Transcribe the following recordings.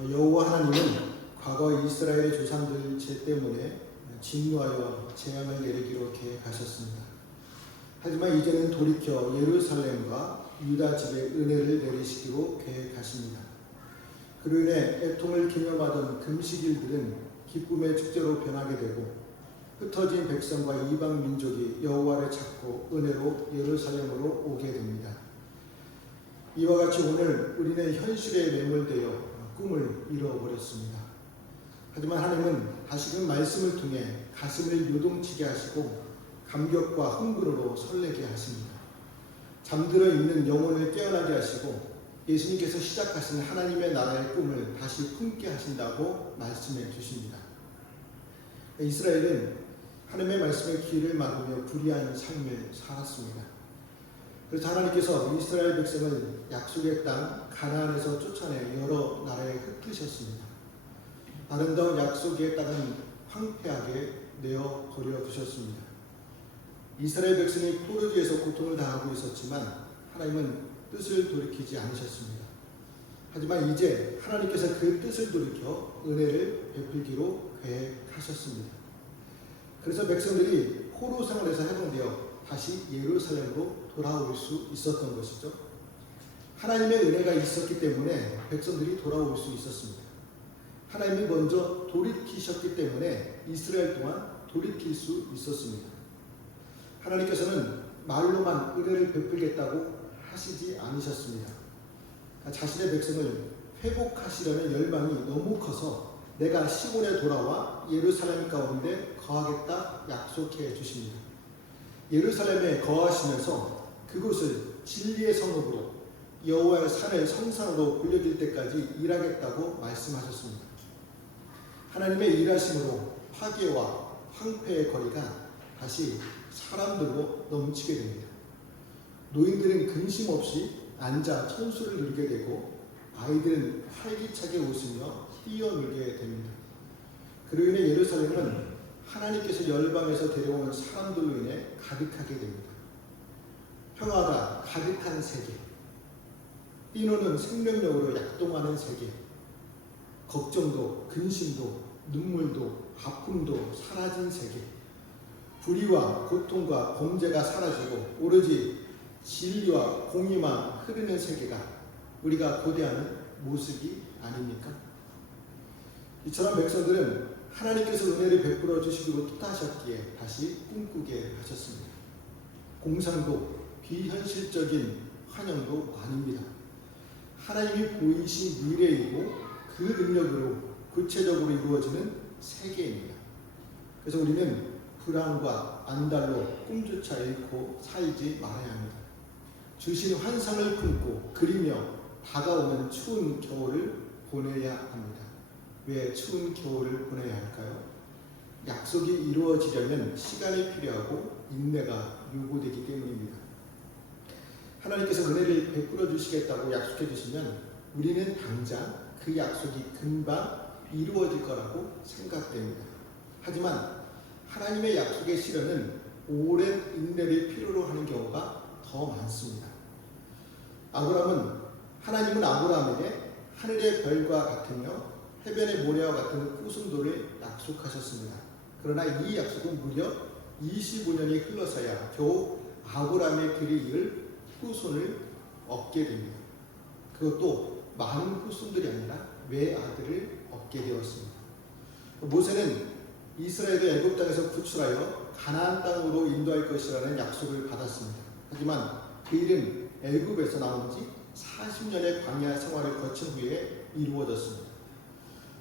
여호와 하나님은 과거 이스라엘의 조상들 죄 때문에 진노하여 재앙을 내리기로 계획하셨습니다. 하지만 이제는 돌이켜 예루살렘과 유다 집에 은혜를 내리시기로 계획하십니다. 그로 인해 애통을 기념하던 금식일들은 기쁨의 축제로 변하게 되고 흩어진 백성과 이방 민족이 여호와를 찾고 은혜로 예루살렘으로 오게 됩니다. 이와 같이 오늘 우리는 현실에 매몰되어 꿈을 잃어버렸습니다. 하지만 하나님은 다시금 말씀을 통해 가슴을 요동치게 하시고 감격과 흥분으로 설레게 하십니다. 잠들어 있는 영혼을 깨어나게 하시고 예수님께서 시작하신 하나님의 나라의 꿈을 다시 품게 하신다고 말씀해 주십니다. 이스라엘은 하나님의 말씀에 귀를 막으며 불의한 삶을 살았습니다. 그래서 하나님께서 이스라엘 백성을 약속의 땅 가나안에서 쫓아내 여러 나라에 흩으셨습니다. 아름다운 약속의 땅은 황폐하게 내어버려 두셨습니다. 이스라엘 백성이 포로지에서 고통을 당하고 있었지만 하나님은 뜻을 돌이키지 않으셨습니다. 하지만 이제 하나님께서 그 뜻을 돌이켜 은혜를 베풀기로 계획하셨습니다. 그래서 백성들이 포로 생활에서 해방되어 다시 예루살렘으로 돌아올 수 있었던 것이죠. 하나님의 은혜가 있었기 때문에 백성들이 돌아올 수 있었습니다. 하나님이 먼저 돌이키셨기 때문에 이스라엘 또한 돌이킬 수 있었습니다. 하나님께서는 말로만 은혜를 베풀겠다고 하시지 않으셨습니다. 자신의 백성을 회복하시려는 열망이 너무 커서 내가 시온에 돌아와 예루살렘 가운데 거하겠다 약속해 주십니다. 예루살렘에 거하시면서 그곳을 진리의 성읍으로 여호와의 산의 성산으로 불려질 때까지 일하겠다고 말씀하셨습니다. 하나님의 일하심으로 파괴와 황폐의 거리가 다시 사람들로 넘치게 됩니다. 노인들은 근심 없이 앉아 천수를 누리게 되고 아이들은 활기차게 웃으며 뛰어놀게 됩니다. 그로 인해 예루살렘은 하나님께서 열방에서 데려온 사람들로 인해 가득하게 됩니다. 평화가 가득한 세계, 뛰노는 생명력으로 약동하는 세계, 걱정도 근심도 눈물도 아픔도 사라진 세계, 불의와 고통과 범죄가 사라지고 오로지 진리와 공의만 흐르는 세계가 우리가 고대하는 모습이 아닙니까? 이처럼 백성들은 하나님께서 은혜를 베풀어 주시기로 뜻하셨기에 다시 꿈꾸게 하셨습니다. 공상도 비현실적인 환영도 아닙니다. 하나님이 보이신 미래이고 그 능력으로 구체적으로 이루어지는 세계입니다. 그래서 우리는 불안과 안달로 꿈조차 잃고 살지 말아야 합니다. 주신 환상을 품고 그리며 다가오는 추운 겨울을 보내야 합니다. 왜 추운 겨울을 보내야 할까요? 약속이 이루어지려면 시간이 필요하고 인내가 요구되기 때문입니다. 하나님께서 은혜를 베풀어 주시겠다고 약속해 주시면 우리는 당장 그 약속이 금방 이루어질 거라고 생각됩니다. 하지만 하나님의 약속의 실현은 오랜 인내를 필요로 하는 경우가 더 많습니다. 하나님은 아브라함에게 하늘의 별과 같으며 해변의 모래와 같은 후순도를 약속하셨습니다. 그러나 이 약속은 무려 25년이 흘러서야 겨우 아브라함의 길을 이을 후손을 얻게 됩니다. 그것도 많은 후손들이 아니라 외아들을 얻게 되었습니다. 모세는 이스라엘을 애굽 땅에서 구출하여 가나안 땅으로 인도할 것이라는 약속을 받았습니다. 하지만 그 일은 애굽에서 나온 지 40년의 광야 생활을 거친 후에 이루어졌습니다.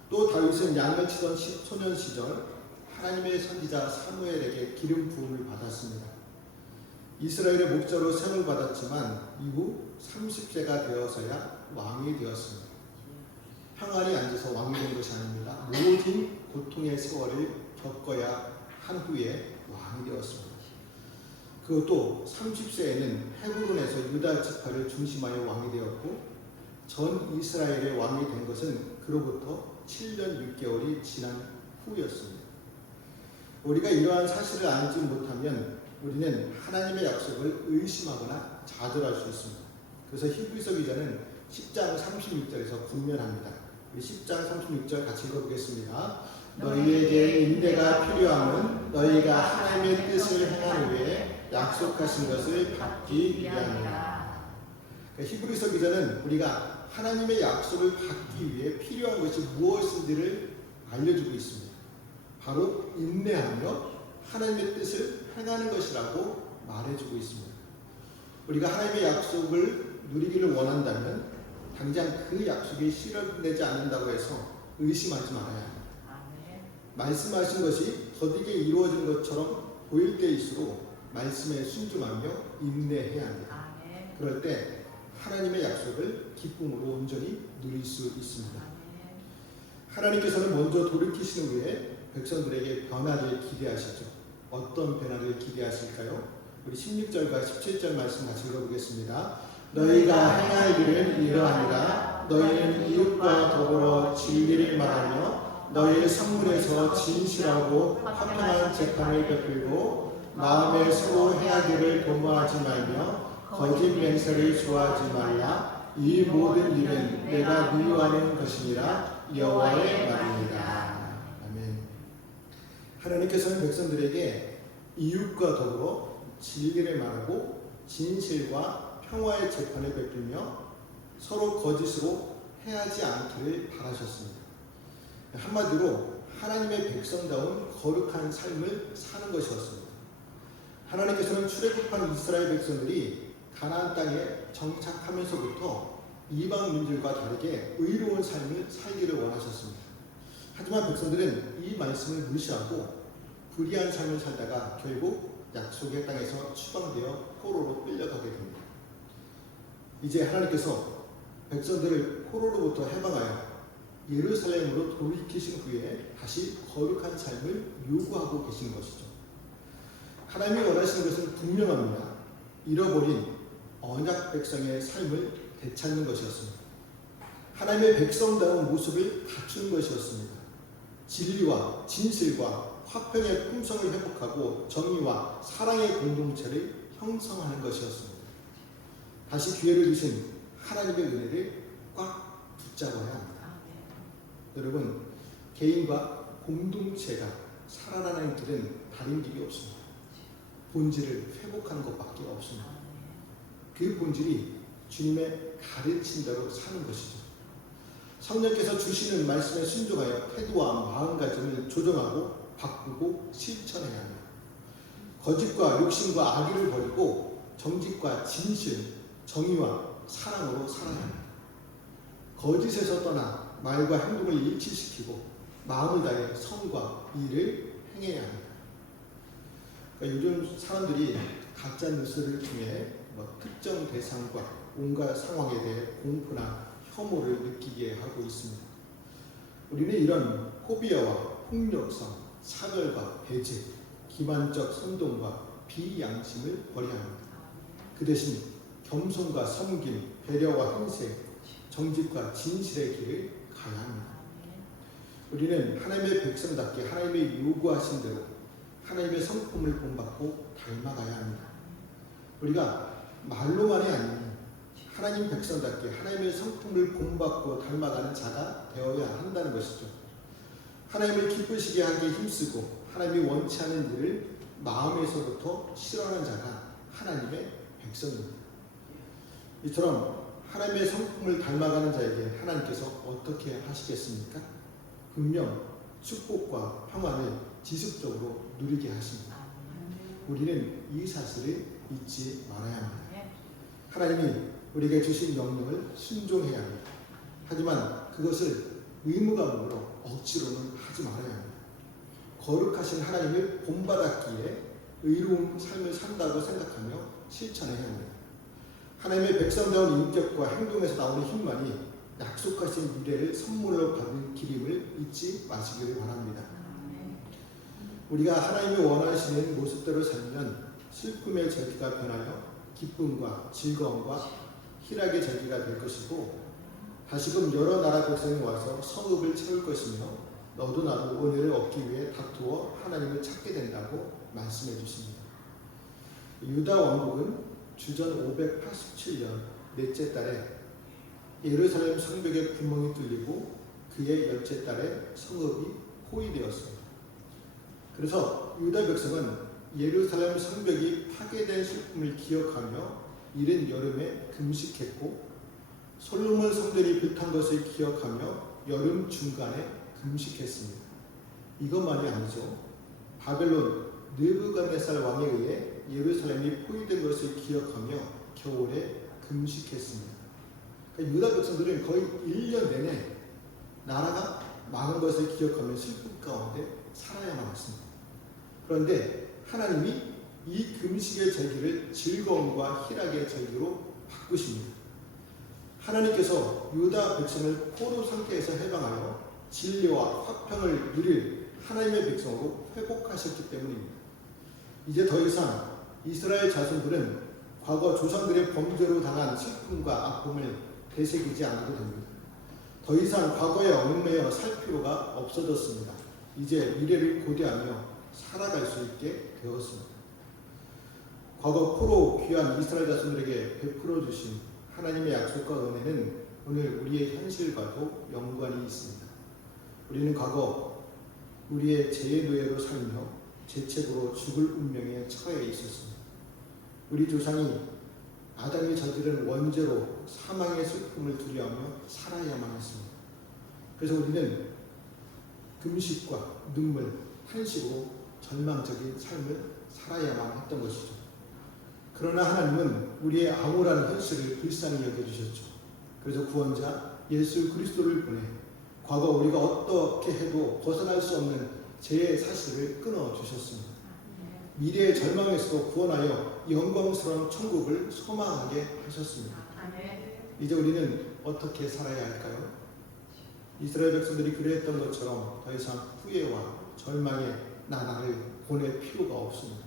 또 다윗은 양을 치던 소년 시절 하나님의 선지자 사무엘에게 기름 부음을 받았습니다. 이스라엘의 목자로 세움을 받았지만 이후 30세가 되어서야 왕이 되었습니다. 평안히 앉아서 왕이 된 것이 아닙니다. 모든 고통의 세월을 겪어야 한 후에 왕이 되었습니다. 그것도 30세에는 헤브론에서 유다 지파를 중심하여 왕이 되었고 전 이스라엘의 왕이 된 것은 그로부터 7년 6개월이 지난 후였습니다. 우리가 이러한 사실을 알지 못하면 우리는 하나님의 약속을 의심하거나 좌절할 수 있습니다. 그래서 히브리서 기자는 10장 36절에서 분명합니다. 우리 10장 36절 같이 읽어보겠습니다. 너희에게 인내가 필요함은 너희가 하나님의 뜻을 행하는 후에 약속하신 것을 받기 위함이라. 그러니까 히브리서 기자는 우리가 하나님의 약속을 받기 위해 필요한 것이 무엇인지를 알려주고 있습니다. 바로 인내하며 하나님의 뜻을 행하는 것이라고 말해주고 있습니다. 우리가 하나님의 약속을 누리기를 원한다면 당장 그 약속이 실현되지 않는다고 해서 의심하지 말아야 합니다. 말씀하신 것이 더디게 이루어진 것처럼 보일 때일수록 말씀에 순종하며 인내해야 합니다. 그럴 때 하나님의 약속을 기쁨으로 온전히 누릴 수 있습니다. 하나님께서는 먼저 돌이키신 후에 백성들에게 변화를 기대하시죠. 어떤 변화를 기대하실까요? 우리 16절과 17절 말씀 같이 읽어보겠습니다. 너희가 행할 일은 이러하니라. 너희는 이웃과 더불어 진리를 말하며 너희의 성문에서 진실하고 화평한 재판을 베풀고 마음에 서로 해하기를 도모하지 말며 거짓 맹세를 좋아하지 말라. 이 모든 일은 내가 미워하는 것이니라. 여호와의 말입니다. 아멘. 하나님께서는 백성들에게 이웃과 더불어 진리를 말하고 진실과 평화의 재판을 베풀며 서로 거짓으로 해하지 않기를 바라셨습니다. 한마디로 하나님의 백성다운 거룩한 삶을 사는 것이었습니다. 하나님께서는 출애굽한 이스라엘 백성들이 가나안 땅에 정착하면서부터 이방 민들과 다르게 의로운 삶을 살기를 원하셨습니다. 하지만 백성들은 이 말씀을 무시하고 불의한 삶을 살다가 결국 약속의 땅에서 추방되어 포로로 끌려가게 됩니다. 이제 하나님께서 백성들을 포로로부터 해방하여 예루살렘으로 돌이키신 후에 다시 거룩한 삶을 요구하고 계신 것이죠. 하나님이 원하시는 것은 분명합니다. 잃어버린 언약 백성의 삶을 되찾는 것이었습니다. 하나님의 백성다운 모습을 갖추는 것이었습니다. 진리와 진실과 화평의 품성을 회복하고 정의와 사랑의 공동체를 형성하는 것이었습니다. 다시 기회를 주신 하나님의 은혜를 꽉 붙잡아야 합니다. 여러분, 개인과 공동체가 살아나는 길은 다른 길이 없습니다. 본질을 회복하는 것밖에 없습니다. 그 본질이 주님의 가르친 대로 사는 것이죠. 성령께서 주시는 말씀에 순종하여 태도와 마음가짐을 조정하고 바꾸고 실천해야 합니다. 거짓과 욕심과 악의를 버리고 정직과 진실, 정의와 사랑으로 살아야 합니다. 거짓에서 떠나 말과 행동을 일치시키고 마음을 다해 선과義를 행해야 합니다. 그러니까 요즘 사람들이 가짜 뉴스를 통해 특정 대상과 온갖 상황에 대해 공포나 혐오를 느끼게 하고 있습니다. 우리는 이런 포비아와 폭력성, 차별과 배제, 기만적 선동과 비양심을 버려야 합니다. 그 대신 겸손과 섬김, 배려와 행세, 정직과 진실의 길을 가야 합니다. 우리는 하나님의 백성답게 하나님의 요구하신 대로 하나님의 성품을 본받고 닮아가야 합니다. 우리가 말로만이 아닌 하나님 백성답게 하나님의 성품을 본받고 닮아가는 자가 되어야 한다는 것이죠. 하나님을 기쁘시게 하기에 힘쓰고 하나님이 원치 않는 일을 마음에서부터 싫어하는 자가 하나님의 백성입니다. 이처럼 하나님의 성품을 닮아가는 자에게 하나님께서 어떻게 하시겠습니까? 분명 축복과 평안을 지속적으로 누리게 하십니다. 우리는 이 사실을 잊지 말아야 합니다. 하나님이 우리에게 주신 명령을 순종해야 합니다. 하지만 그것을 의무감으로 억지로는 하지 말아야 합니다. 거룩하신 하나님을 본받았기에 의로운 삶을 산다고 생각하며 실천해야 합니다. 하나님의 백성다운 인격과 행동에서 나오는 힘만이 약속하신 미래를 선물로 받은 기림을 잊지 마시기를 바랍니다. 우리가 하나님이 원하시는 모습대로 살면 슬픔의 절기가 변하여 기쁨과 즐거움과 희락의 절기가 될 것이고 다시금 여러 나라 백성이 와서 성읍을 채울 것이며 너도 나도 은혜를 얻기 위해 다투어 하나님을 찾게 된다고 말씀해 주십니다. 유다 왕국은 주전 587년 넷째 달에 예루살렘 성벽에 구멍이 뚫리고 그의 열째 딸의 성읍이 포위되었습니다. 그래서 유다 백성은 예루살렘 성벽이 파괴된 슬픔을 기억하며 이른 여름에 금식했고, 솔로몬 성전이 불탄 것을 기억하며 여름 중간에 금식했습니다. 이것만이 아니죠. 바벨론 느부갓네살 왕에 의해 예루살렘이 포위된 것을 기억하며 겨울에 금식했습니다. 그러니까 유다 백성들은 거의 1년 내내 나라가 망한 것을 기억하며 슬픔 가운데 살아야만 했습니다. 그런데 하나님이 이 금식의 절기를 즐거움과 희락의 절기로 바꾸십니다. 하나님께서 유다 백성을 포로 상태에서 해방하여 진리와 화평을 누릴 하나님의 백성으로 회복하셨기 때문입니다. 이제 더 이상 이스라엘 자손들은 과거 조상들의 범죄로 당한 슬픔과 아픔을 되새기지 않아도 됩니다. 더 이상 과거에 얽매여 살 필요가 없어졌습니다. 이제 미래를 고대하며 살아갈 수 있게 되었습니다. 과거 포로 귀한 이스라엘 자손들에게 베풀어 주신 하나님의 약속과 은혜는 오늘 우리의 현실과도 연관이 있습니다. 우리는 과거 우리의 죄의 노예로 살며 죄책으로 죽을 운명에 처해 있었습니다. 우리 조상이 아담이 저지른 원죄로 사망의 슬픔을 두려워하며 살아야만 했습니다. 그래서 우리는 금식과 눈물, 탄식으로 절망적인 삶을 살아야만 했던 것이죠. 그러나 하나님은 우리의 암울한 현실을 불쌍히 여겨주셨죠. 그래서 구원자 예수 그리스도를 보내 과거 우리가 어떻게 해도 벗어날 수 없는 죄의 사실을 끊어주셨습니다. 미래의 절망에서도 구원하여 영광스러운 천국을 소망하게 하셨습니다. 이제 우리는 어떻게 살아야 할까요? 이스라엘 백성들이 그랬던 것처럼 더 이상 후회와 절망의 나날을 보낼 필요가 없습니다.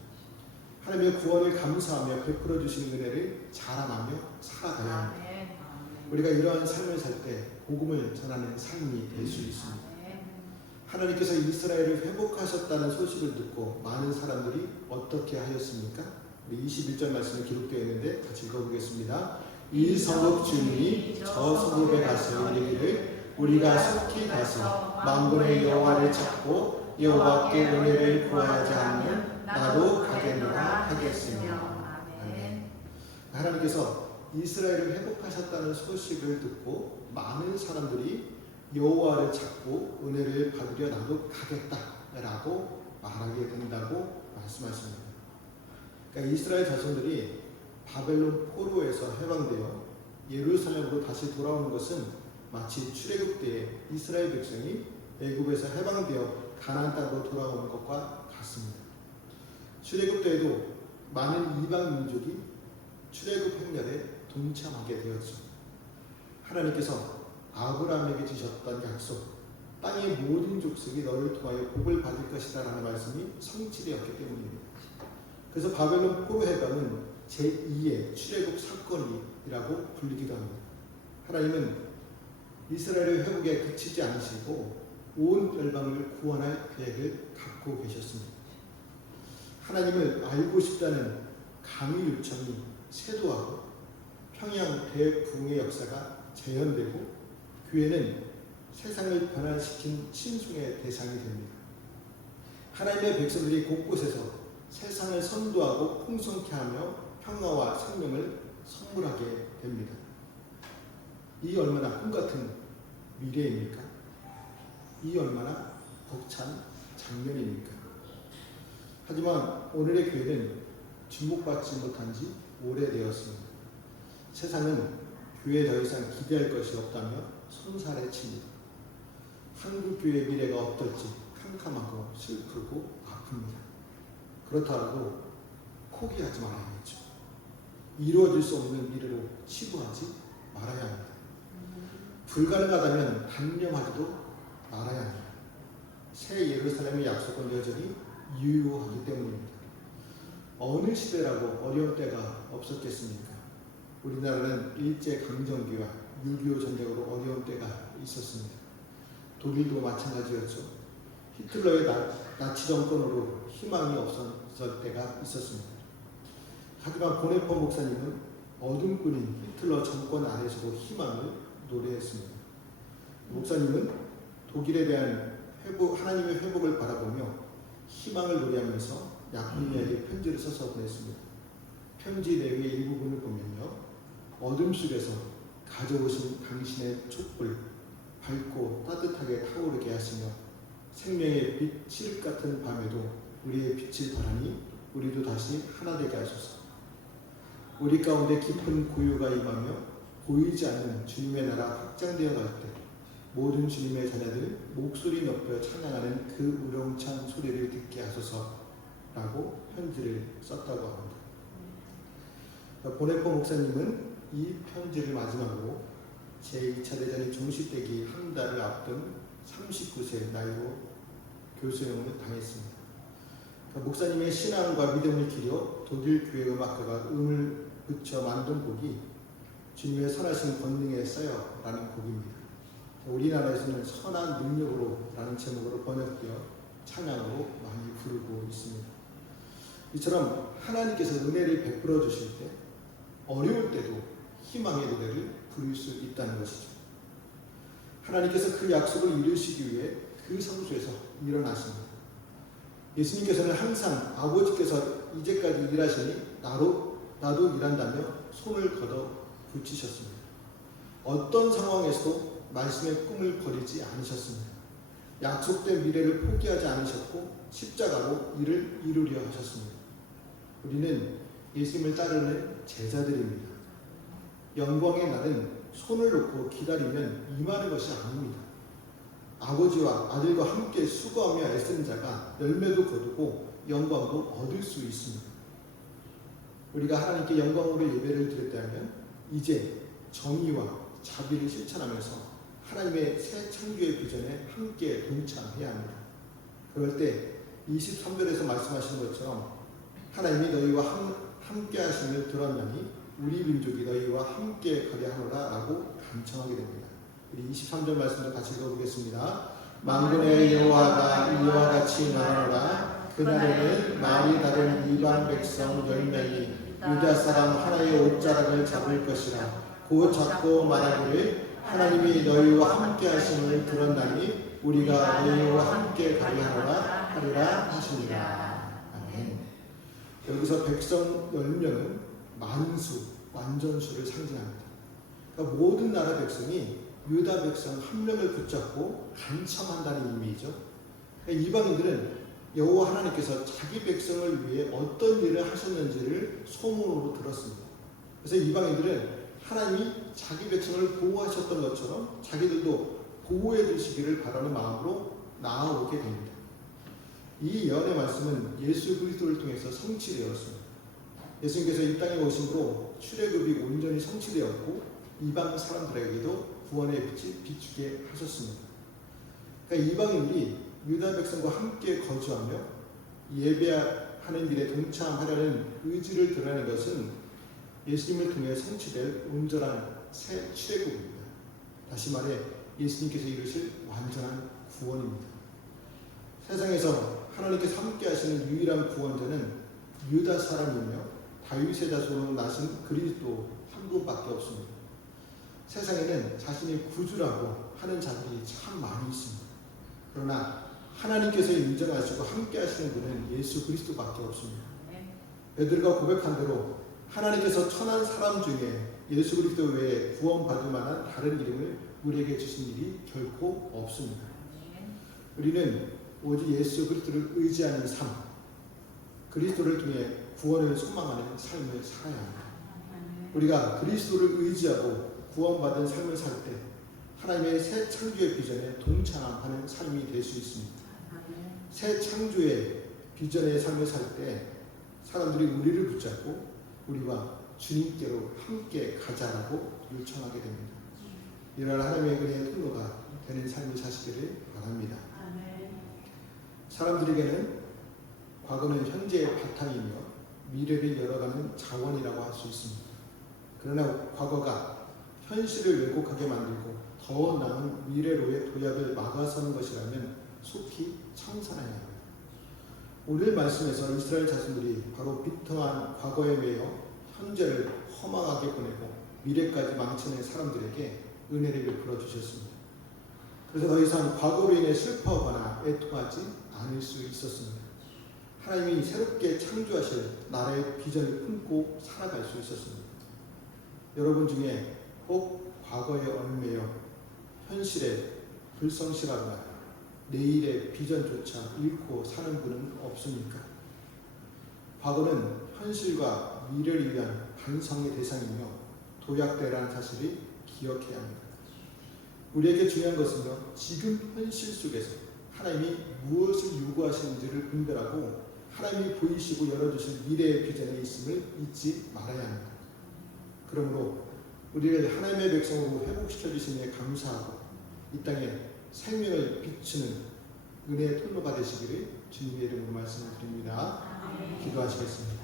하나님의 구원을 감사하며 베풀어 주시는 은혜를 자랑하며 살아가야 합니다. 우리가 이러한 삶을 살 때 복음을 전하는 삶이 될 수 있습니다. 하나님께서 이스라엘을 회복하셨다는 소식을 듣고 많은 사람들이 어떻게 하였습니까? 우리 21절 말씀에 기록되어 있는데 같이 읽어보겠습니다. 이 성읍 주민이 저 성읍에 가서 이르기를 우리가 속히 가서 만군의 여호와를 찾고 여호와께 은혜를 구하자 하면 나도 가겠노라 하겠으며. 아멘. 하나님께서 이스라엘을 회복하셨다는 소식을 듣고 많은 사람들이 여호와를 찾고 은혜를 받으려 나도 가겠다라고 말하게 된다고 말씀하십니다. 그러니까 이스라엘 자손들이 바벨론 포로에서 해방되어 예루살렘으로 다시 돌아오는 것은 마치 출애굽 때에 이스라엘 백성이 애굽에서 해방되어 가나안 땅으로 돌아오는 것과 같습니다. 출애굽 때에도 많은 이방 민족이 출애굽 행렬에 동참하게 되었죠. 하나님께서 아브라함에게 주셨던 약속, 땅의 모든 족속이 너를 통하여 복을 받을 것이다 라는 말씀이 성취되었기 때문입니다. 그래서 바벨론 포로 해방은 제2의 출애굽 사건이라고 불리기도 합니다. 하나님은 이스라엘의 회복에 그치지 않으시고 온 열방을 구원할 계획을 갖고 계셨습니다. 하나님을 알고 싶다는 강의 요청이 쇄도하고 평양 대부흥의 역사가 재현되고 교회는 세상을 변화시킨 친송의 대상이 됩니다. 하나님의 백성들이 곳곳에서 세상을 선도하고 풍성케 하며 평화와 생명을 선물하게 됩니다. 이 얼마나 꿈같은 미래입니까? 이 얼마나 벅찬 장면입니까? 하지만 오늘의 교회는 주목받지 못한 지 오래되었습니다. 세상은 교회에 더 이상 기대할 것이 없다며 손살에 칩니다. 한국 교회의 미래가 어떨지 캄캄하고 슬프고 아픕니다. 그렇다고 포기하지 말아야겠죠. 이루어질 수 없는 미래로 치부하지 말아야 합니다. 불가능하다면 단념하지도 말아야 합니다. 새 예루살렘의 약속은 여전히 유효하기 때문입니다. 어느 시대라고 어려운 때가 없었겠습니까? 우리나라는 일제강점기와 6.25 전쟁으로 어려운 때가 있었습니다. 독일도 마찬가지였죠. 히틀러의 나치 정권으로 희망이 없었을 때가 있었습니다. 하지만 보네퍼 목사님은 어둠꾼인 히틀러 정권 아래서도 희망을 노래했습니다. 목사님은 독일에 대한 하나님의 회복을 바라보며 희망을 노래하면서 야코니아에게 편지를 써서 보냈습니다. 편지 내용의 일부분을 보면요, 어둠 속에서 가져오신 당신의 촛불 밝고 따뜻하게 타오르게 하시며 생명의 빛 칠흑 같은 밤에도 우리의 빛을 바라니 우리도 다시 하나 되게 하소서. 우리 가운데 깊은 고요가 임하며 보이지 않는 주님의 나라 확장되어 갈 때 모든 주님의 자녀들 목소리 높여 찬양하는 그 우렁찬 소리를 듣게 하소서라고 편지를 썼다고 합니다. 보네포 목사님은 이 편지를 마지막으로 제2차 대전이 종식되기 한 달을 앞둔 39세 나이로 교수형을 당했습니다. 목사님의 신앙과 믿음을 기려 독일 교회 음악가가 음을 붙여 만든 곡이 주님의 선하신 권능에 쌓여 라는 곡입니다. 우리나라에서는 선한 능력으로 라는 제목으로 번역되어 찬양으로 많이 부르고 있습니다. 이처럼 하나님께서 은혜를 베풀어 주실 때 어려울 때도 희망의 노래를 부를 수 있다는 것이죠. 하나님께서 그 약속을 이루시기 위해 그 성소에서 일어나십니다. 예수님께서는 항상 아버지께서 이제까지 일하시니 나도 일한다며 손을 걷어 붙이셨습니다. 어떤 상황에서도 말씀의 꿈을 버리지 않으셨습니다. 약속된 미래를 포기하지 않으셨고 십자가로 이를 이루려 하셨습니다. 우리는 예수님을 따르는 제자들입니다. 영광의 날은 손을 놓고 기다리면 임하는 것이 아닙니다. 아버지와 아들과 함께 수고하며 애쓰는 자가 열매도 거두고 영광도 얻을 수 있습니다. 우리가 하나님께 영광으로 예배를 드렸다면 이제 정의와 자비를 실천하면서 하나님의 새 창조의 비전에 함께 동참해야 합니다. 그럴 때 23절에서 말씀하신 것처럼 하나님이 너희와 함께 하심을 들었나니 우리 민족이 너희와 함께 가려 하노라 라고 간청하게 됩니다. 우리 23절 말씀을 같이 읽어보겠습니다. 만군의 여호와가 이와 같이 말하노라. 그날에는 말이 다른 이방 백성 10명이 유다 사람 하나의 옷자락을 잡을 것이라. 곧 잡고 말하기를 하나님이 너희와 함께 하심을 들었나니 우리가 너희와 함께 가려 하리라 하시니라. 아멘. 여기서 백성 10명은 만수, 완전수를 상징합니다. 그러니까 모든 나라 백성이 유다 백성 한 명을 붙잡고 간청한다는 의미죠. 그러니까 이방인들은 여호와 하나님께서 자기 백성을 위해 어떤 일을 하셨는지를 소문으로 들었습니다. 그래서 이방인들은 하나님이 자기 백성을 보호하셨던 것처럼 자기들도 보호해 주시기를 바라는 마음으로 나아오게 됩니다. 이 예언의 말씀은 예수 그리스도를 통해서 성취되었습니다. 예수님께서 이 땅에 오심으로 출애굽이 온전히 성취되었고 이방 사람들에게도 구원의 빛이 비추게 하셨습니다. 그러니까 이방인들이 유다 백성과 함께 거주하며 예배하는 일에 동참하려는 의지를 드러내는 것은 예수님을 통해 성취될 온전한 새 출애굽입니다. 다시 말해 예수님께서 이루실 완전한 구원입니다. 세상에서 하나님께서 함께 하시는 유일한 구원자는 유다 사람이며 다윗의 자손으로 나신 그리스도 한 분밖에 없습니다. 세상에는 자신이 구주라고 하는 자들이 참 많이 있습니다. 그러나 하나님께서 인정하시고 함께 하시는 분은 예수 그리스도밖에 없습니다. 베드로가 고백한 대로 하나님께서 천한 사람 중에 예수 그리스도 외에 구원받을 만한 다른 이름을 우리에게 주신 일이 결코 없습니다. 우리는 오직 예수 그리스도를 의지하는 삶, 그리스도를 통해 구원을 소망하는 삶을 살아야 합니다. 우리가 그리스도를 의지하고 구원받은 삶을 살 때 하나님의 새 창조의 비전에 동참하는 삶이 될 수 있습니다. 새 창조의 비전의 삶을 살 때 사람들이 우리를 붙잡고 우리와 주님께로 함께 가자라고 요청하게 됩니다. 이런 하나님의 은혜의 통로가 되는 삶을 사시기를 바랍니다. 사람들에게는 과거는 현재의 바탕이며 미래를 열어가는 자원이라고 할 수 있습니다. 그러나 과거가 현실을 왜곡하게 만들고 더 나은 미래로의 도약을 막아서는 것이라면 속히 청산해야 합니다. 오늘 말씀에서 이스라엘 자손들이 바로 비통한 과거에 매여 현재를 허망하게 보내고 미래까지 망쳐낸 사람들에게 은혜를 베풀어 주셨습니다. 그래서 더 이상 과거로 인해 슬퍼하거나 애통하지 않을 수 있었습니다. 하나님이 새롭게 창조하실 나라의 비전을 품고 살아갈 수 있었습니다. 여러분 중에 꼭 과거에 얽매여 현실에 불성실하거나 내일의 비전조차 잃고 사는 분은 없습니까? 과거는 현실과 미래를 위한 반성의 대상이며 도약되라는 사실을 기억해야 합니다. 우리에게 중요한 것은요, 지금 현실 속에서 하나님이 무엇을 요구하시는지를 분별하고 하나님이 보이시고 열어주신 미래의 비전에 있음을 잊지 말아야 합니다. 그러므로 우리를 하나님의 백성으로 회복시켜 주시니 감사하고 이 땅에 생명을 비추는 은혜의 통로가 되시기를 주님의 이름으로 말씀드립니다. 기도하시겠습니다.